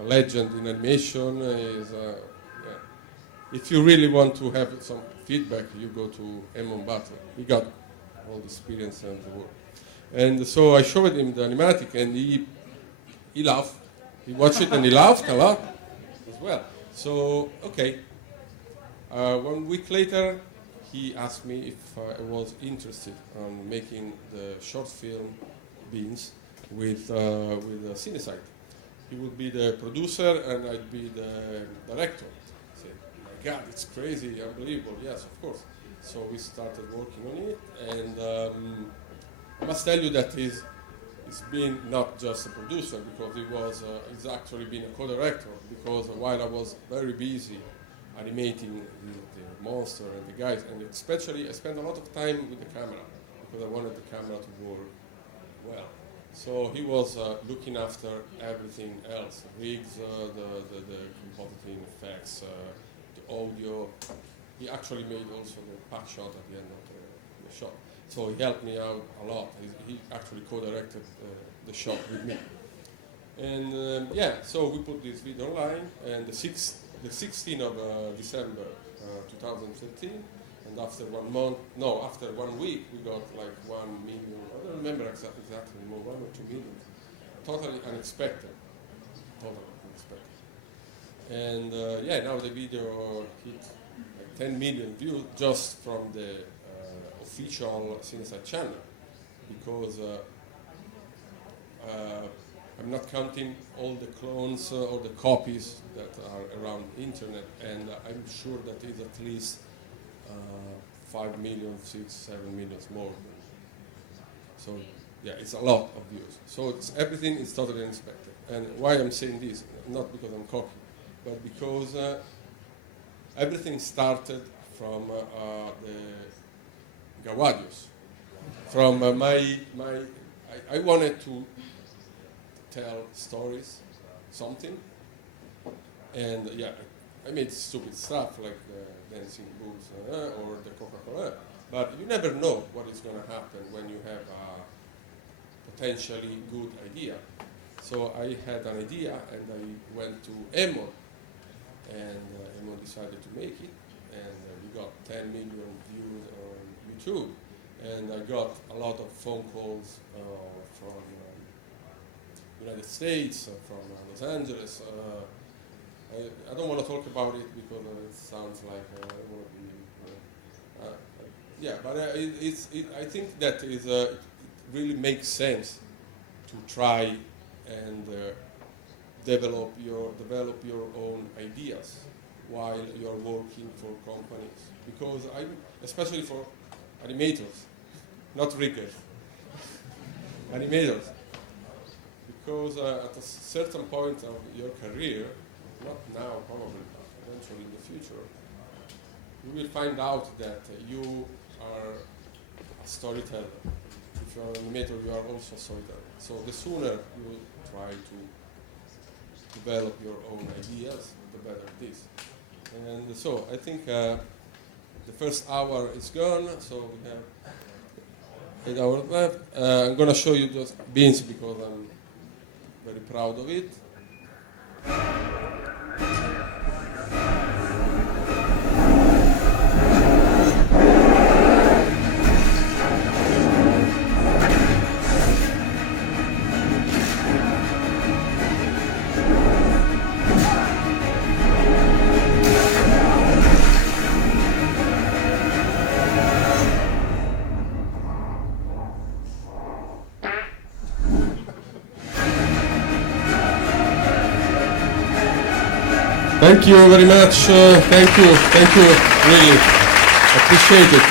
legend in animation. If you really want to have some feedback, you go to Hammond Butler. He got all the experience and the work. And so I showed him the animatic, and he laughed. He watched it and he laughed a lot as well. So, okay. 1 week later, he asked me if I was interested in making the short film Beans with Cinesite. He would be the producer and I'd be the director. I said, oh my God, it's crazy, unbelievable. Yes, of course. So we started working on it, and I must tell you that he's been not just a producer, because he's actually been a co-director, because while I was very busy animating the monster and the guys, and especially I spent a lot of time with the camera, because I wanted the camera to work well. So he was looking after everything else, rigs, the compositing effects, the audio. He actually made also the pack shot at the end of the shot. So he helped me out a lot. He actually co-directed the shot with me. And so we put this video online, and the 16th of December 2013, and after 1 week, we got like 1 million, I don't remember exactly more, 1 or 2 million. Totally unexpected. And now the video hit like 10 million views just from the official Cinesite channel, because I'm not counting all the clones or the copies that are around the internet, and I'm sure that it's at least 5 million, 6, 7 million more. So yeah, it's a lot of views. So everything is totally unexpected. And why I'm saying this, not because I'm cocky, but because everything started from the Gawadios. From I wanted to tell stories, something, and I made stupid stuff like the dancing boobs or the Coca-Cola, but you never know what is going to happen when you have a potentially good idea. So I had an idea, and I went to Emo, and Emo decided to make it, and we got 10 million views on YouTube, and I got a lot of phone calls from United States, from Los Angeles. I don't want to talk about it because it sounds like I want to be Yeah, but I think that it really makes sense to try and develop your own ideas while you are working for companies, because especially for animators, not riggers, animators, because at a certain point of your career, not now probably, but eventually in the future, you will find out that you are a storyteller. If you are an animator, you are also a storyteller. So the sooner you try to develop your own ideas, the better it is. And so I think the first hour is gone, so we have 8 hours left. I'm going to show you just beans because I'm very proud of it. Thank you very much. Thank you, really appreciate it.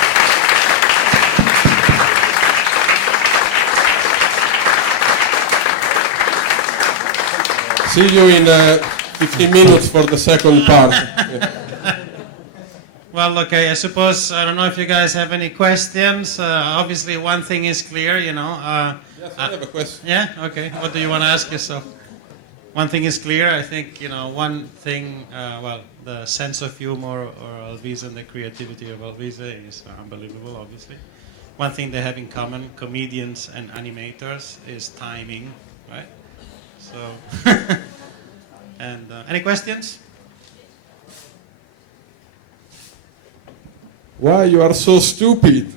See you in 15 minutes for the second part. Yeah. Well, okay, I suppose, I don't know if you guys have any questions. Obviously, one thing is clear, you know. Yes, I have a question. Yeah, okay. What do you want to ask yourself? One thing is clear, I think, you know, one thing, well, the sense of humor or Alvise and the creativity of Alvise is unbelievable, obviously. One thing they have in common, comedians and animators, is timing, right? So, and any questions? Why you are so stupid?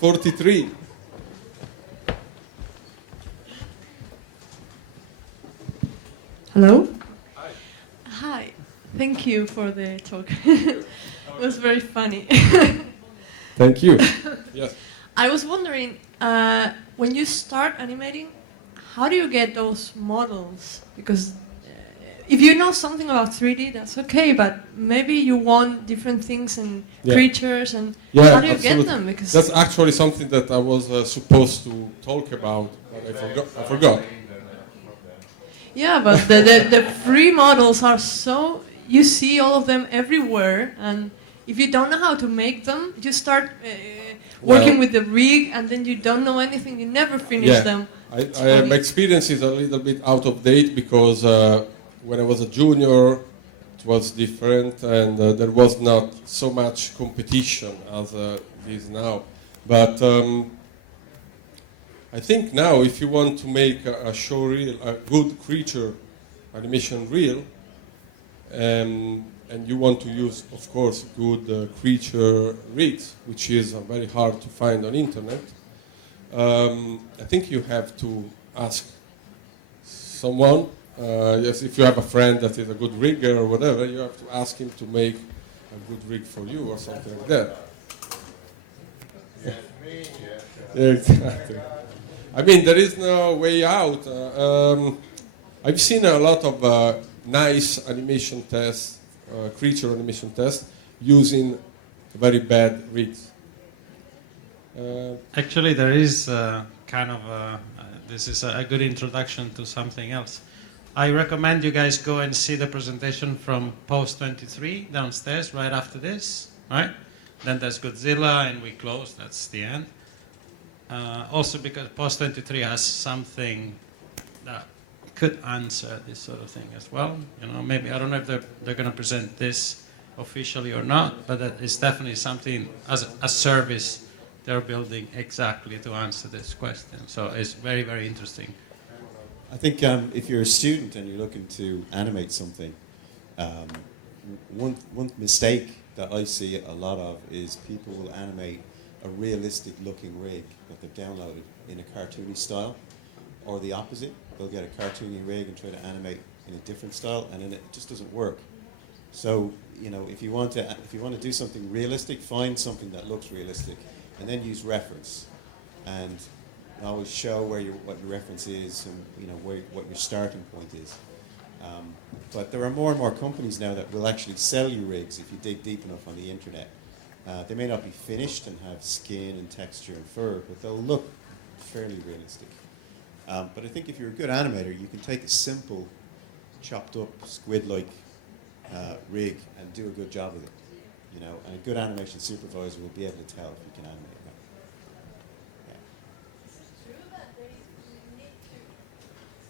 43. Hello? Hi. Hi. Thank you for the talk. It was very funny. Thank you. Yes. I was wondering, when you start animating, how do you get those models? Because if you know something about 3D, that's okay, but maybe you want different things and creatures, and how do you get them? Because that's actually something that I was supposed to talk about, but I forgot. yeah, but the free models are so, you see all of them everywhere, and if you don't know how to make them, you start working with the rig, and then you don't know anything, you never finish them. My experience is a little bit out of date because when I was a junior, it was different, and there was not so much competition as it is now. But I think now, if you want to make a show reel, a good creature animation reel, and you want to use, of course, good creature rigs, which is very hard to find on internet, I think you have to ask someone. Yes, if you have a friend that is a good rigger or whatever, you have to ask him to make a good rig for you or something like that. Yeah, exactly. I mean, there is no way out. I've seen a lot of nice animation tests, creature animation tests, using very bad rigs. Actually, there is kind of this is a good introduction to something else. I recommend you guys go and see the presentation from Post 23 downstairs right after this, right? Then there's Godzilla, and we close. That's the end. Also, because Post 23 has something that could answer this sort of thing as well. You know, maybe I don't know if they're going to present this officially or not, but that is definitely something as a service they're building exactly to answer this question. So it's very, very interesting. I think if you're a student and you're looking to animate something, one mistake that I see a lot of is people will animate a realistic looking rig that they've downloaded in a cartoony style, or the opposite. They'll get a cartoony rig and try to animate in a different style, and then it just doesn't work. So, you know, if you want to do something realistic, find something that looks realistic, and then use reference, and always show what your reference is, and you know what your starting point is. But there are more and more companies now that will actually sell you rigs if you dig deep enough on the internet. They may not be finished and have skin and texture and fur, but they'll look fairly realistic. But I think if you're a good animator, you can take a simple, chopped up squid-like rig and do a good job with it. You know, and a good animation supervisor will be able to tell if you can animate that. Yeah. Is it true that they need to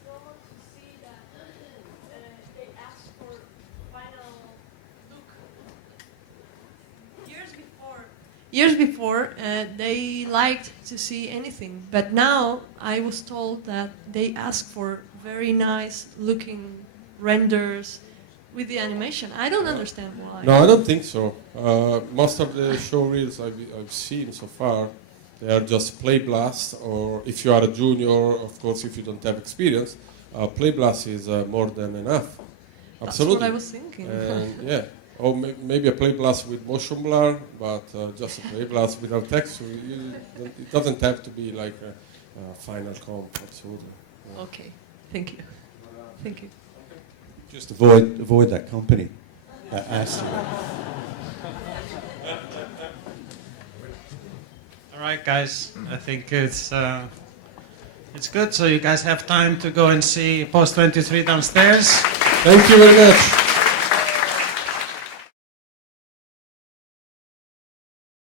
someone to see that they ask for final look? Years before, they liked to see anything, but now I was told that they ask for very nice looking renders with the animation. I don't understand why. No, I don't think so. Most of the show reels I've seen so far, they are just play blast, or if you are a junior, of course, if you don't have experience, play blast is more than enough. Absolutely. That's what I was thinking. And yeah, or maybe a play blast with motion blur, but just a play blast without text. It doesn't have to be like a final comp. Absolutely. Yeah. Okay, thank you. Thank you. Just avoid that company that asks you. All right, guys. I think it's good. So you guys have time to go and see Post 23 downstairs. Thank you very much.